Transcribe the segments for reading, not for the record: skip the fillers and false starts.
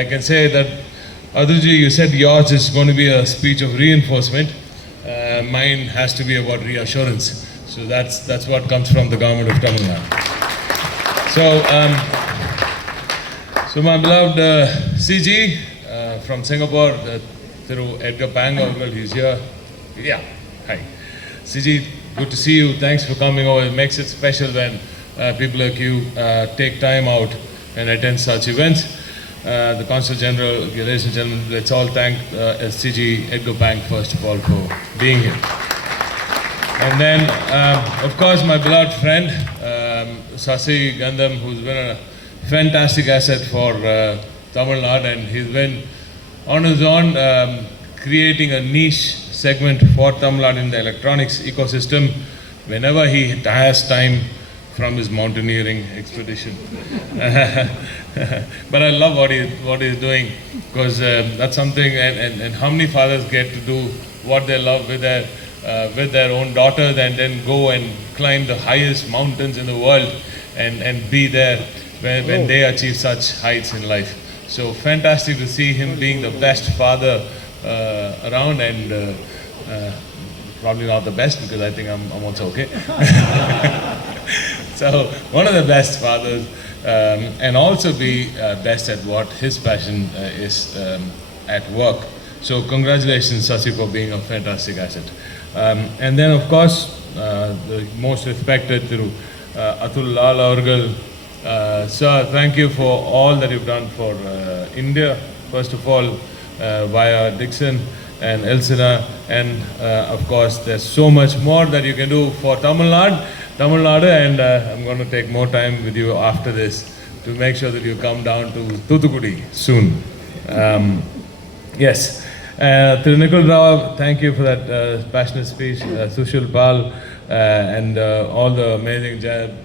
I can say that, Adurji, you said yours is going to be a speech of reinforcement. Mine has to be about reassurance. So that's what comes from the government of Tamil Nadu. So my beloved CG from Singapore, through Edgar Pang, well, he's here. Yeah, hi. CG, good to see you. Thanks for coming over. It makes it special when people like you take time out and attend such events. The Consul General, ladies and gentlemen, let's all thank SCG Edgar Pang first of all for being here. And then, of course, my beloved friend, Sasi Gandham, who's been a fantastic asset for Tamil Nadu, and he's been on his own creating a niche segment for Tamil Nadu in the electronics ecosystem whenever he has time from his mountaineering expedition. But I love what he's doing, because that's something, and how many fathers get to do what they love with their own daughters, and then go and climb the highest mountains in the world and be there when they achieve such heights in life. So fantastic to see him being the best father around, and probably not the best, because I think I'm also okay. So one of the best fathers, and also be best at what his passion is at work. So congratulations, Sasi, for being a fantastic asset. And then, of course, the most respected through Atul Lal Aurgal. Sir, thank you for all that you've done for India. First of all, via Dixon and Elsina, and of course, there's so much more that you can do for Tamil Nadu, and I'm going to take more time with you after this to make sure that you come down to Thoothukudi soon. Yes. Tirunekul Rao, thank you for that passionate speech. Sushil Pal, and all the amazing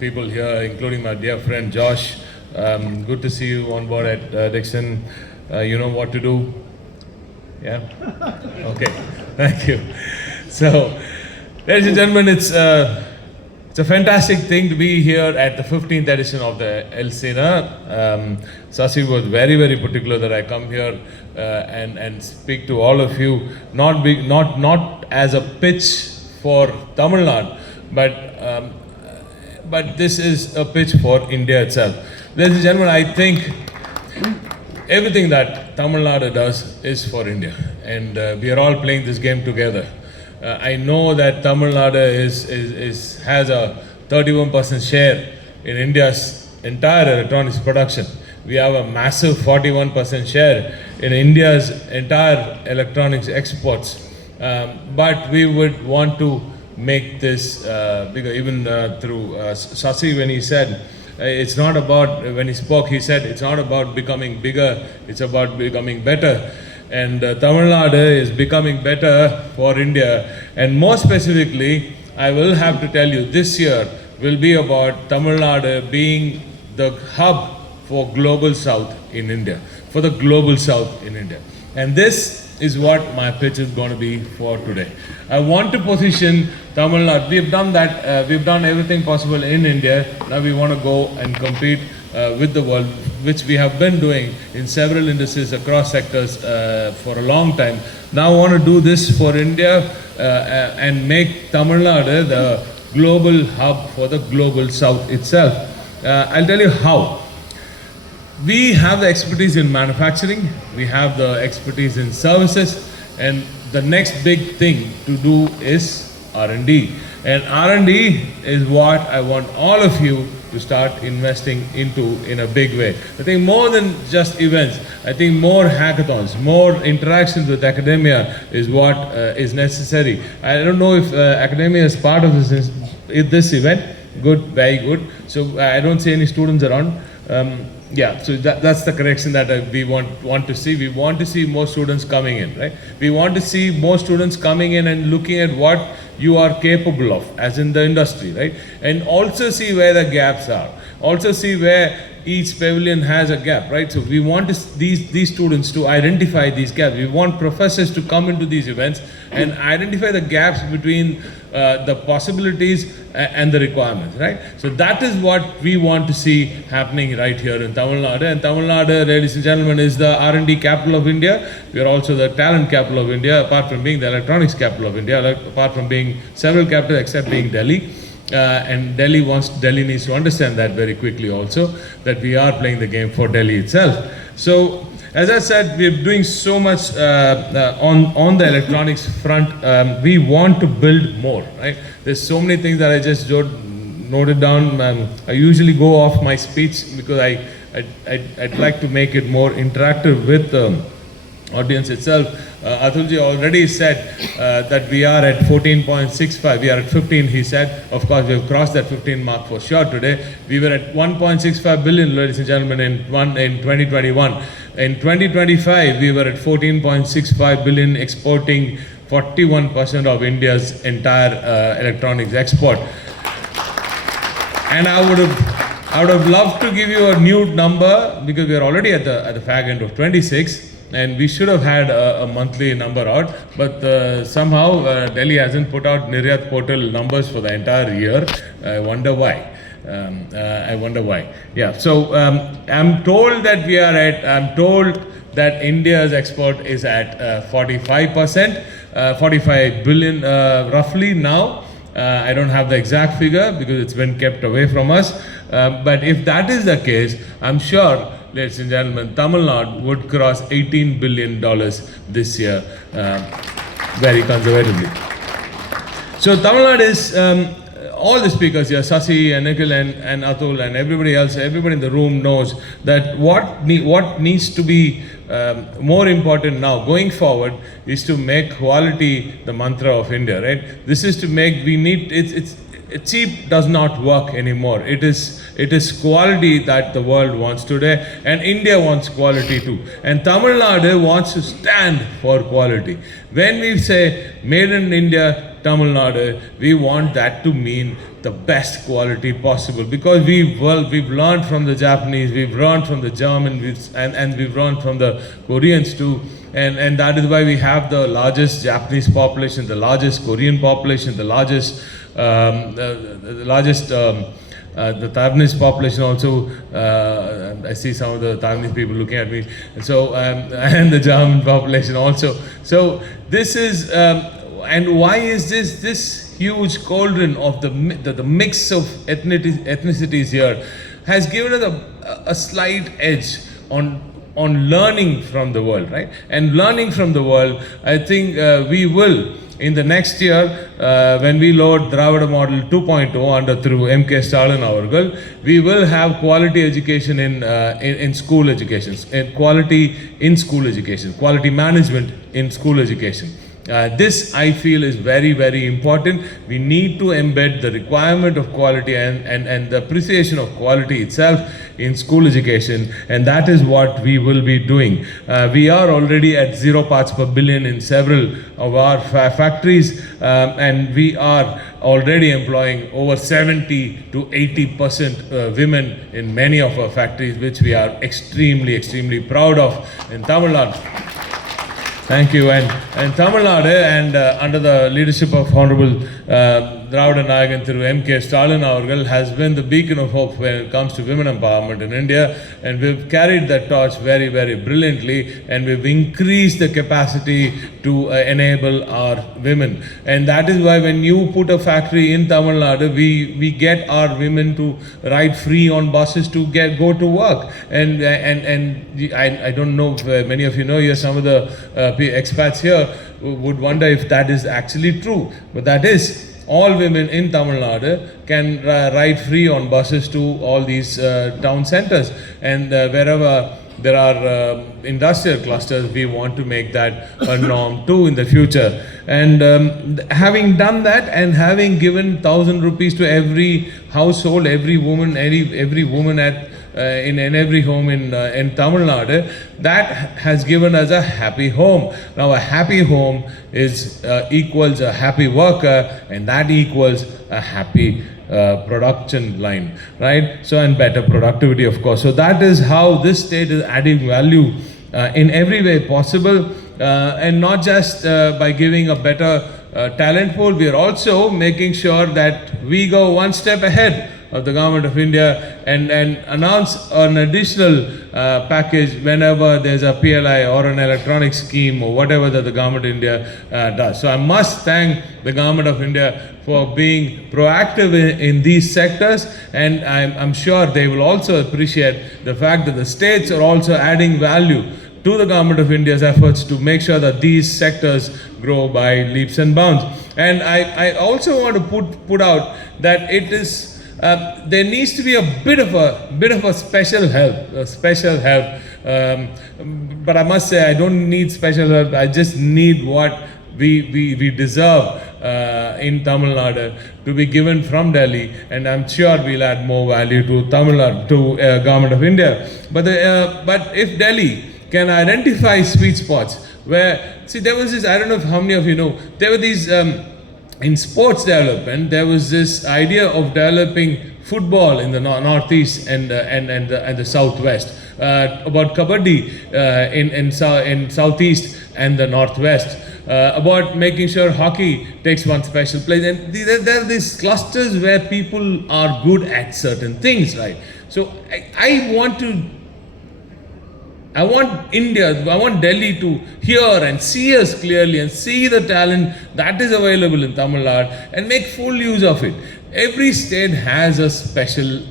people here, including my dear friend Josh. Good to see you on board at Dixon. You know what to do. Yeah? Okay, thank you. So, ladies and gentlemen, it's a fantastic thing to be here at the 15th edition of the Elsina. Sasi was very, very particular that I come here and speak to all of you, not as a pitch for Tamil Nadu, but this is a pitch for India itself. Ladies and gentlemen, I think everything that Tamil Nadu does is for India, and we are all playing this game together. I know that Tamil Nadu has a 31% share in India's entire electronics production. We have a massive 41% share in India's entire electronics exports. But we would want to make this bigger, even through Sasi, when he said, it's not about, when he spoke, he said, it's not about becoming bigger, it's about becoming better. And Tamil Nadu is becoming better for India. And more specifically, I will have to tell you, this year will be about Tamil Nadu being the hub for Global South in India, for the Global South in India. And this is what my pitch is going to be for today. I want to position Tamil Nadu. We've done that, we've done everything possible in India. Now we want to go and compete with the world, which we have been doing in several industries across sectors for a long time. Now I want to do this for India and make Tamil Nadu the global hub for the Global South itself. I'll tell you how. We have the expertise in manufacturing, we have the expertise in services, and the next big thing to do is R&D. And R&D is what I want all of you to start investing into in a big way. I think more than just events, I think more hackathons, more interactions with academia is what is necessary. I don't know if academia is part of this event. Good, very good. So I don't see any students around. Yeah, so that's the correction that we want to see. We want to see more students coming in, right? We want to see more students coming in and looking at what you are capable of, as in the industry, right? And also see where the gaps are. Also see where each pavilion has a gap, right? So we want these students to identify these gaps. We want professors to come into these events and identify the gaps between the possibilities and the requirements, right? So that is what we want to see happening right here in Tamil Nadu. And Tamil Nadu, ladies and gentlemen, is the R&D capital of India. We are also the talent capital of India, apart from being the electronics capital of India, apart from being several capitals except being Delhi. And Delhi needs to understand that very quickly also, that we are playing the game for Delhi itself. So, as I said, we're doing so much on the electronics front. We want to build more, right? There's so many things that I just noted down. I usually go off my speech because I'd like to make it more interactive with the audience itself. Atulji already said that we are at 14.65, we are at 15, he said. Of course, we have crossed that 15 mark for sure today. We were at 1.65 billion, ladies and gentlemen, in 2021. In 2025, we were at 14.65 billion, exporting 41% of India's entire electronics export. And I would have loved to give you a new number, because we are already at the fag end of 26. And we should have had a monthly number out, but somehow Delhi hasn't put out Niryat portal numbers for the entire year. I wonder why. Yeah, so I'm told that India's export is at 45%, 45 billion roughly now. I don't have the exact figure because it's been kept away from us. But if that is the case, I'm sure, ladies and gentlemen, Tamil Nadu would cross $18 billion this year, very conservatively. So Tamil Nadu is, all the speakers here, Sasi and Nikhil and Atul and everybody else, everybody in the room knows that what needs to be more important now going forward is to make quality the mantra of India, right? This is to make, it's cheap does not work anymore. It is quality that the world wants today, and India wants quality too. And Tamil Nadu wants to stand for quality. When we say made in India, Tamil Nadu, we want that to mean the best quality possible, because we've learned from the Japanese, we've learned from the Germans, and we've learned from the Koreans too. And that is why we have the largest Japanese population, the largest Korean population, the largest the Taiwanese population also. I see some of the Taiwanese people looking at me. So and the German population also. So this is and why is this huge cauldron of the mix of ethnicities here has given us a slight edge on learning from the world, right? And learning from the world, I think we will, in the next year, when we load Dravida Model 2.0 through MK Stalin Avargal, we will have quality education in school education, and quality in school education, quality management in school education. This, I feel, is very, very important. We need to embed the requirement of quality and the appreciation of quality itself in school education, and that is what we will be doing. We are already at 0 parts per billion in several of our factories, and we are already employing over 70 to 80% women in many of our factories, which we are extremely, extremely proud of in Tamil Nadu. Thank you. And Tamil Nadu, and under the leadership of Honorable Dravida Nayagan through MK Stalin Avargal, has been the beacon of hope when it comes to women empowerment in India, and we've carried that torch very, very brilliantly, and we've increased the capacity to enable our women. And that is why when you put a factory in Tamil Nadu, we get our women to ride free on buses to go to work. And I don't know if many of you know here, some of the expats here would wonder if that is actually true, but that is. All women in Tamil Nadu can ride free on buses to all these town centers, and wherever there are industrial clusters, we want to make that a norm too in the future. And having done that, and having given 1,000 rupees to every household, every woman in every home in Tamil Nadu, that has given us a happy home. Now a happy home is equals a happy worker, and that equals a happy production line, right? So, and better productivity, of course. So that is how this state is adding value in every way possible, and not just by giving a better talent pool. We are also making sure that we go one step ahead of the Government of India and announce an additional package whenever there's a PLI or an electronic scheme or whatever that the Government of India does. So I must thank the Government of India for being proactive in these sectors, and I'm sure they will also appreciate the fact that the states are also adding value to the Government of India's efforts to make sure that these sectors grow by leaps and bounds. And I also want to put out that it is there needs to be a bit of a special help, but I must say I don't need special help. I just need what we deserve in Tamil Nadu to be given from Delhi, and I'm sure we'll add more value to Tamil Nadu, to Government of India. But if Delhi can identify sweet spots where, see, there was this, I don't know how many of you know, there were these in sports development, there was this idea of developing football in the northeast and the southwest, about kabaddi in southeast and the northwest, about making sure hockey takes one special place. And there are these clusters where people are good at certain things, right? So I want India, I want Delhi to hear and see us clearly and see the talent that is available in Tamil Nadu and make full use of it. Every state has a special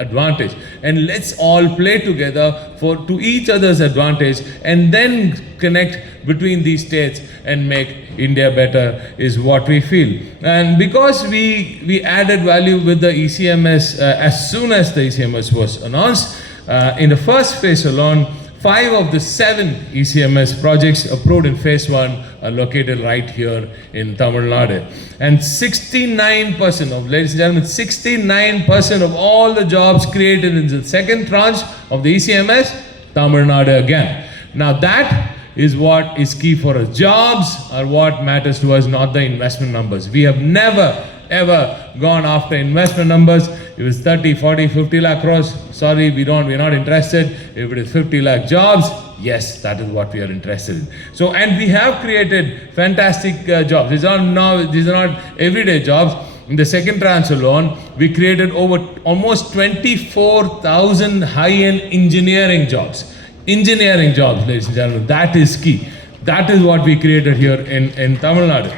advantage, and let's all play together to each other's advantage, and then connect between these states and make India better is what we feel. And because we added value with the ECMS as soon as the ECMS was announced, in the first phase alone, 5 of the 7 ECMS projects approved in phase 1 are located right here in Tamil Nadu. And 69% of, ladies and gentlemen, 69% of all the jobs created in the second tranche of the ECMS, Tamil Nadu again. Now that is what is key for us. Jobs are what matters to us, not the investment numbers. We have never ever gone after investment numbers. If it's 30, 40, 50 lakh crores, sorry, we're not interested. If it is 50 lakh jobs, yes, that is what we are interested in. So, and we have created fantastic jobs. These are not everyday jobs. In the second tranche alone, we created almost 24,000 high-end engineering jobs. Engineering jobs, ladies and gentlemen, that is key. That is what we created here in Tamil Nadu.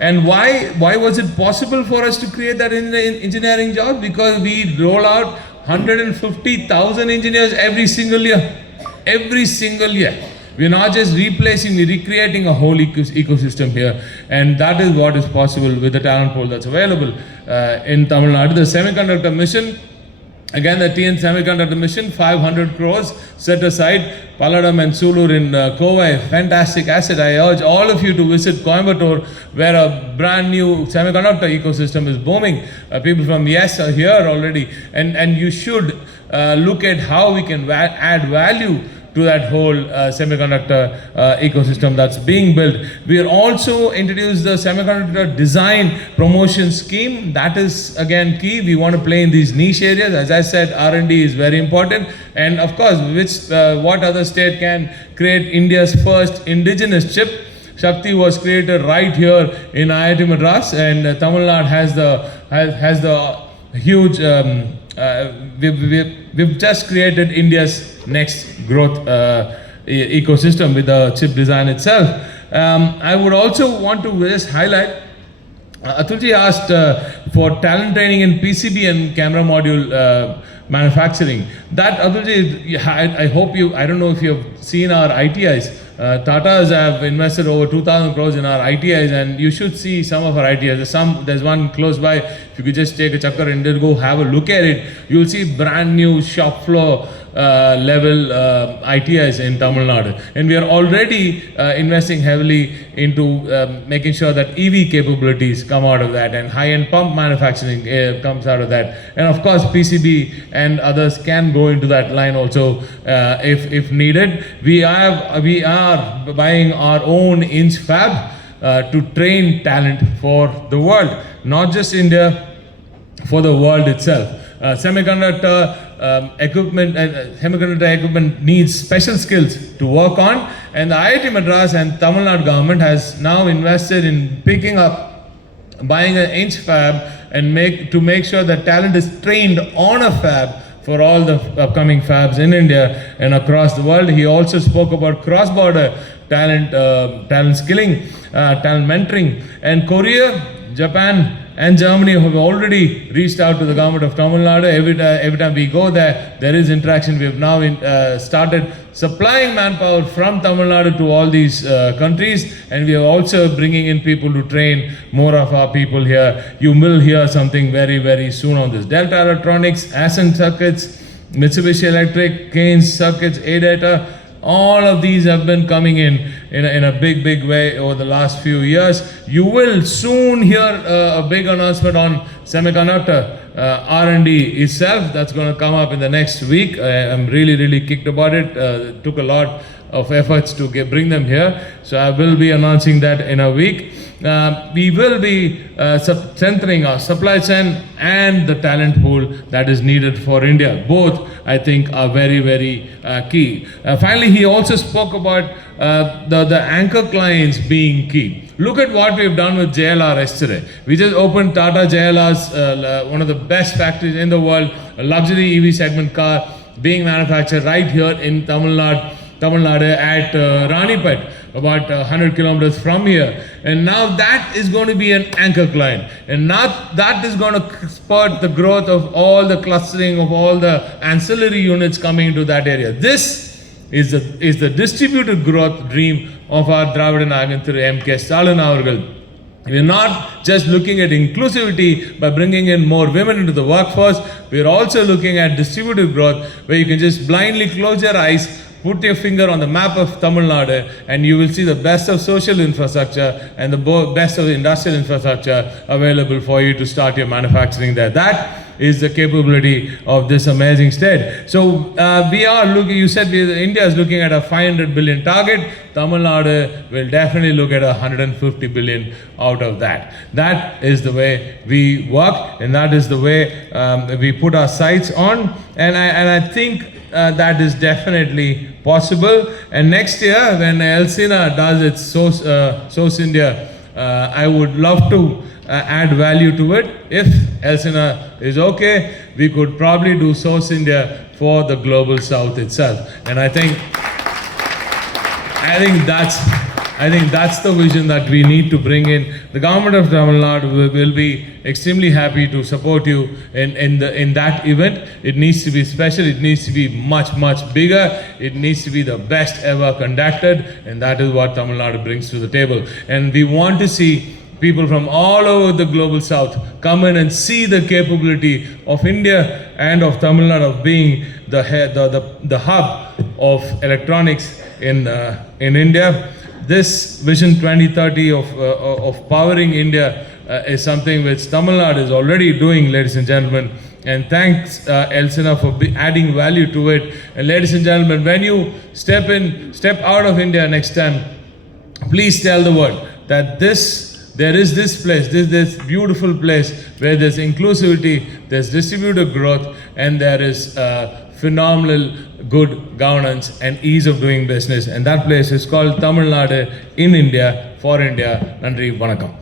And why was it possible for us to create that engineering job? Because we roll out 150,000 engineers every single year. Every single year. We're not just replacing, we're recreating a whole ecosystem here. And that is what is possible with the talent pool that's available in Tamil Nadu. The semiconductor mission, again, the TN Semiconductor Mission, 500 crores set aside. Palladam and Sulur in Kovai, fantastic asset. I urge all of you to visit Coimbatore, where a brand new semiconductor ecosystem is booming. People from YES are here already. And you should look at how we can add value to that whole semiconductor ecosystem that's being built. We are also introduced the semiconductor design promotion scheme. That is again key. We want to play in these niche areas. As I said, R&D is very important. And of course, what other state can create India's first indigenous chip? Shakti was created right here in IIT Madras, and Tamil Nadu has the huge. We've just created India's next growth ecosystem with the chip design itself. I would also want to just highlight, Atulji asked for talent training in PCB and camera module manufacturing. That, Atulji, I hope I don't know if you have seen our ITIs. Tatas have invested over 2,000 crores in our ITIs, and you should see some of our ITIs. There's one close by. If you could just take a chakkar and go have a look at it, you'll see brand new shop floor level ITIs in Tamil Nadu. And we are already investing heavily into making sure that EV capabilities come out of that, and high-end pump manufacturing comes out of that. And of course, PCB and others can go into that line also if needed. We are buying our own inch fab to train talent for the world, not just India. for the world itself. Semiconductor equipment needs special skills to work on, and the IIT Madras and Tamil Nadu government has now invested in buying an inch fab and make sure that talent is trained on a fab for all the upcoming fabs in India and across the world. He also spoke about cross-border talent skilling, talent mentoring, and Korea, Japan, and Germany have already reached out to the government of Tamil Nadu. Every time we go there, there is interaction. We have now started supplying manpower from Tamil Nadu to all these countries, and we are also bringing in people to train more of our people here. You will hear something very, very soon on this. Delta Electronics, Ascent Circuits, Mitsubishi Electric, Keynes Circuits, ADATA, all of these have been coming in a big way over the last few years. You will soon hear a big announcement on semiconductor R&D itself. That's going to come up in the next week. I'm really kicked about it. It took a lot of efforts to bring them here. So I will be announcing that in a week. We will be strengthening our supply chain and the talent pool that is needed for India. Both, I think, are very key. Finally, he also spoke about the anchor clients being key. Look at what we've done with JLR yesterday. We just opened Tata JLR's, one of the best factories in the world, a luxury EV segment car being manufactured right here in Tamil Nadu at Ranipet, about 100 kilometers from here. And now that is going to be an anchor client. And now that is going to spur the growth of all the clustering of all the ancillary units coming into that area. This is the distributed growth dream of our Dravidan Aganthuru M.K. Stalin avargal. We are not just looking at inclusivity by bringing in more women into the workforce. We are also looking at distributed growth where you can just blindly close your eyes, put your finger on the map of Tamil Nadu, and you will see the best of social infrastructure and the best of industrial infrastructure available for you to start your manufacturing there. That is the capability of this amazing state. So we are looking, you said India is looking at a 500 billion target. Tamil Nadu will definitely look at 150 billion out of that. That is the way we work, and that is the way we put our sights on. And I think that is definitely possible. And next year, when Elsina does its Source India, I would love to add value to it. If Elsina is okay, we could probably do Source India for the global south itself. And I think that's the vision that we need to bring in. The government of Tamil Nadu will be extremely happy to support you in that event. It needs to be special. It needs to be much bigger. It needs to be the best ever conducted, and that is what Tamil Nadu brings to the table. And we want to see people from all over the global south come in and see the capability of India and of Tamil Nadu of being the hub of electronics in India. This Vision 2030 of powering India is something which Tamil Nadu is already doing, ladies and gentlemen. And thanks Elsina for adding value to it. And ladies and gentlemen, when you step out of India next time, please tell the world that there is this place, this beautiful place where there's inclusivity, there's distributed growth, and there is phenomenal good governance and ease of doing business. And that place is called Tamil Nadu in India, for India. Nandri, vanakkam.